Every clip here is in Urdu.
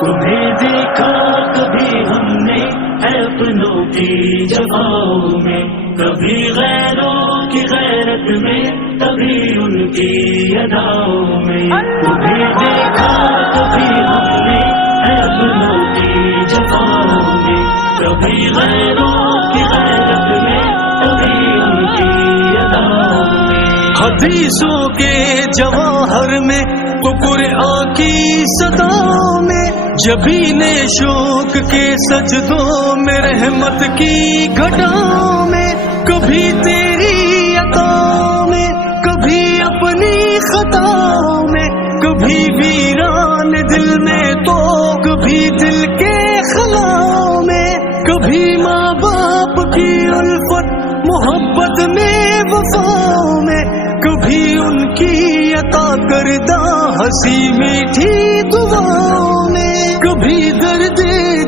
تمہیں دیکھا کبھی ہم نے اپنوں کی جفاؤں میں، کبھی غیروں کی غیرت میں، کبھی ان کی اداؤں میں. تمہیں دیکھا کبھی ہم نے اپنوں کی جفاؤں میں، کبھی غیروں کی غیرت میں، کبھی ان کی اداؤں میں. حدیثوں کے جواہر میں تو قرآن کی صداؤں میں، جبین شوق کے سجدوں میں، رحمت کی گھٹاؤں میں، کبھی تیری عطاؤں میں، کبھی اپنی خطاؤں میں، کبھی ویران دل میں تو کبھی دل کے خلاؤں میں، کبھی ماں باپ کی الفت محبت میں وفاؤں میں، کبھی ان کی عطا کردہ ہنسی میٹھی دعاؤں میں، کبھی درد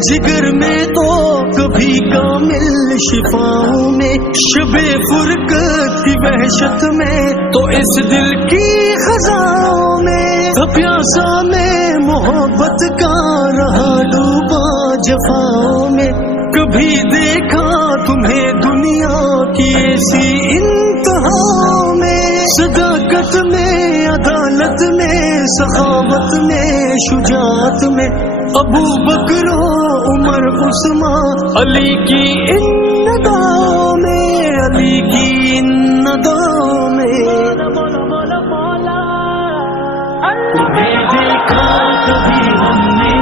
جگر میں تو کبھی کامل شفاؤں میں، شب فرقت کی وحشت میں تو اس دل کی خزاؤں میں، پیاسا میں محبت کا رہا ڈوبا جفاؤں میں، کبھی دیکھا تمہیں دنیا کی ایسی انتہاؤں میں، صداقت میں، عدالت میں، سخاوت میں، شجاعت میں، ابو بکر و عمر عثمان علی کی ان نداؤں میں، علی کی ان نداؤں میں. تمہیں دیکھا کبھی ہم نے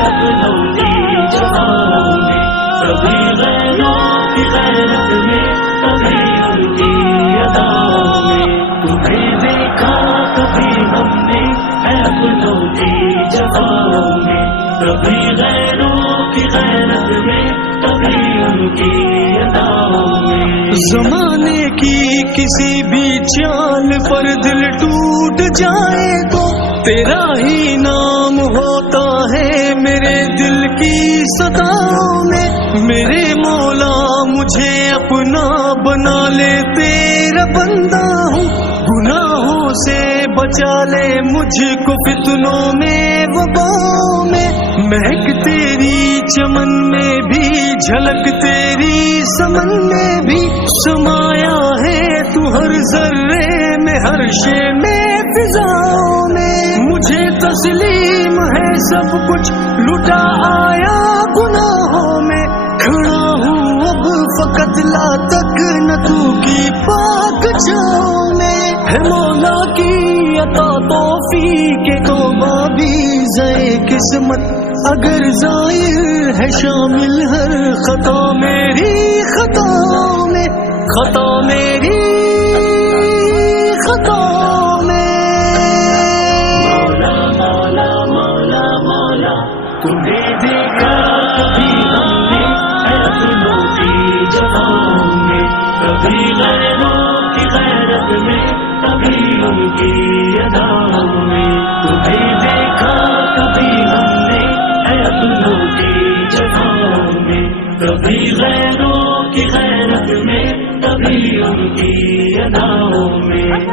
اپنوں کی جفاؤں میں، کبھی غیروں کی غیرت میں، کبھی ان کی اداؤں میں. تمہیں دیکھا کبھی ہم نے اپنوں کی جفاؤں میں، کبھی غیروں کی غیرت میں، کبھی ان کی اداؤں میں. زمانے کی کسی بھی چال پر دل ٹوٹ جائے تو تیرا ہی نام ہوتا ہے میرے دل کی صداؤں میں، میرے مولا مجھے اپنا بنا لے، تیرا بندہ ہوں، گناہوں سے بچا لے مجھ کو فتنوں میں وباؤں میں، مہک تیری چمن میں بھی، جھلک تیری سمن میں بھی، سمایا ہے تو ہر ذرے میں، ہر شے میں، فضاؤں میں. مجھے تسلیم ہے سب کچھ لٹا آیا گناہوں میں، کھڑا ہوں اب فقط لا تک نہ تو کی پاک چھاؤں میں، ہے مولا کی عطا توفیق توبہ بھی زے قسمت، اگر ظاہر ہے شامل ہر خطا میری خطاؤں میں، خطا میری خطاؤں میں. مولا مولا مولا مولا تمہیں دیکھا کبھی ہم نے اپنوں کی جفاؤں میں، کبھی غیروں کی غیرت میں، کبھی ان کی اداؤں میں. تمہیں دیکھا کبھی ہم نے اپنوں کی جفاؤں میں، کبھی غیروں کی غیرت میں، کبھی ان کی اداؤں میں.